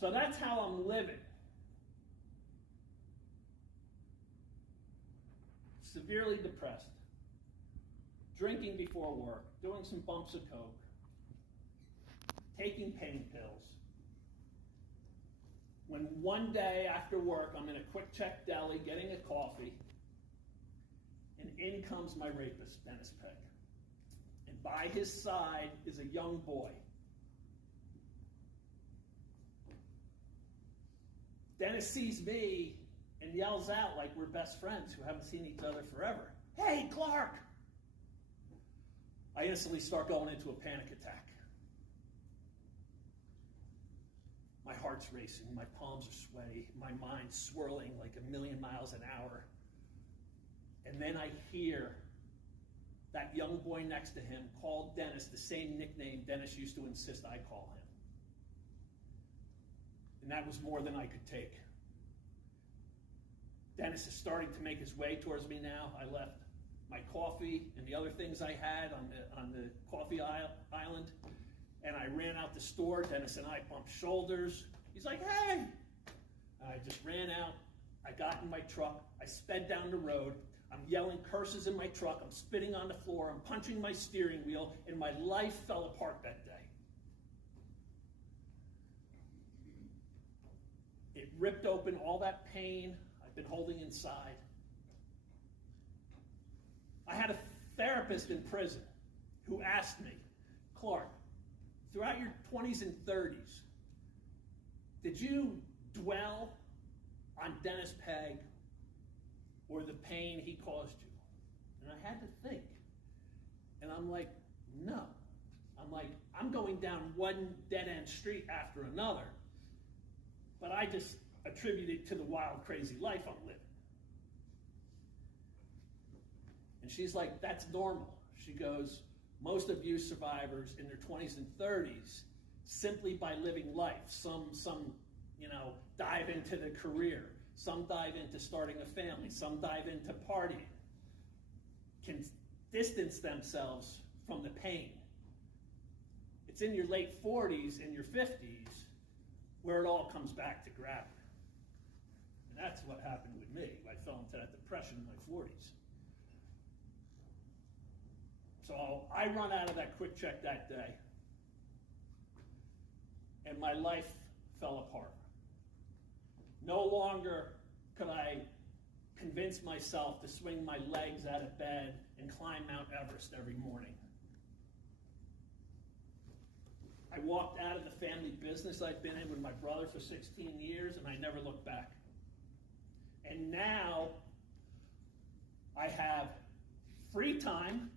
So that's how I'm living. Severely depressed. Drinking before work. Doing some bumps of coke. Taking pain pills. When one day after work, I'm in a quick check deli getting a coffee, and in comes my rapist, Dennis Pegg. And by his side is a young boy. Dennis sees me and yells out like we're best friends who haven't seen each other forever. "Hey, Clark!" I instantly start going into a panic attack. My heart's racing, my palms are sweaty, my mind's swirling like 1,000,000 miles an hour. And then I hear that young boy next to him call Dennis the same nickname Dennis used to insist I call him. And that was more than I could take. Dennis is starting to make his way towards me now. I left my coffee and the other things I had on the coffee island, and I ran out the store. Dennis and I bumped shoulders. He's like, "Hey!" And I just ran out. I got in my truck. I sped down the road. I'm yelling curses in my truck. I'm spitting on the floor. I'm punching my steering wheel, and my life fell apart that day. It ripped open all that pain I've been holding inside. I had a therapist in prison who asked me, "Clark, throughout your 20s and 30s, did you dwell on Dennis Pegg or the pain he caused you?" And I had to think. And I'm like, no. I'm like, I'm going down one dead-end street after another. But I just attribute it to the wild, crazy life I'm living. And she's like, "That's normal." She goes, "Most abuse survivors in their 20s and 30s, simply by living life, some dive into the career, some dive into starting a family, some dive into partying, can distance themselves from the pain. It's in your late 40s and your 50s where it all comes back to grab you." And that's what happened with me. I fell into that depression in my 40s. So I run out of that quick check that day, and my life fell apart. No longer could I convince myself to swing my legs out of bed and climb Mount Everest every morning. I walked out of the family business I'd been in with my brother for 16 years, and I never looked back. And now I have free time.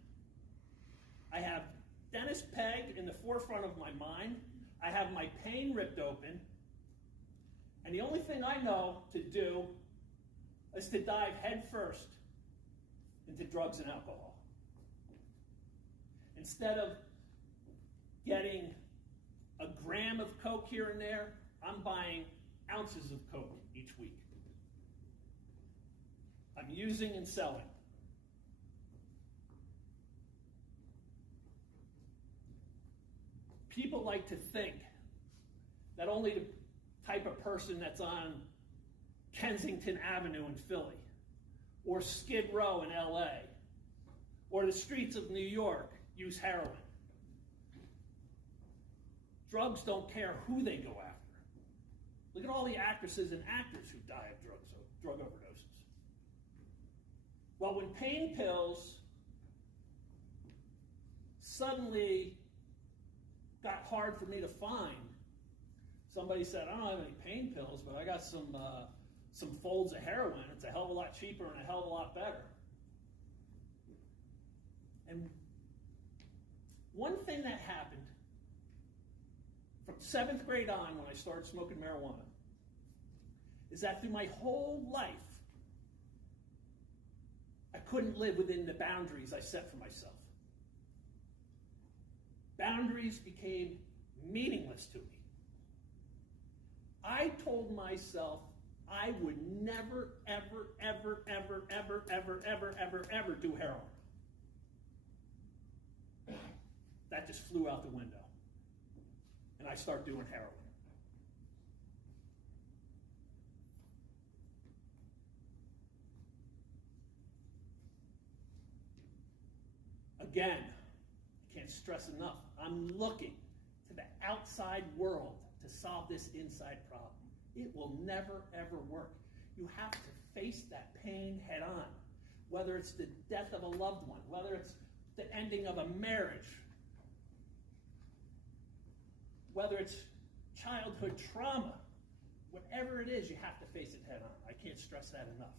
I have Dennis Pegg in the forefront of my mind. I have my pain ripped open. And the only thing I know to do is to dive headfirst into drugs and alcohol. Instead of getting a gram of coke here and there, I'm buying ounces of coke each week. I'm using and selling. People like to think that only the type of person that's on Kensington Avenue in Philly, or Skid Row in LA, or the streets of New York use heroin. Drugs don't care who they go after. Look at all the actresses and actors who die of drug overdoses. Well, when pain pills suddenly got hard for me to find, somebody said, "I don't have any pain pills, but I got some folds of heroin. It's a hell of a lot cheaper and a hell of a lot better." And one thing that happened from 7th grade on, when I started smoking marijuana, is that through my whole life, I couldn't live within the boundaries I set for myself. Boundaries became meaningless to me. I told myself I would never, ever, ever, ever, ever, ever, ever, ever, ever do heroin. That just flew out the window. And I start doing heroin. Again, I can't stress enough, I'm looking to the outside world to solve this inside problem. It will never, ever work. You have to face that pain head on, whether it's the death of a loved one, whether it's the ending of a marriage, whether it's childhood trauma. Whatever it is, you have to face it head on. I can't stress that enough.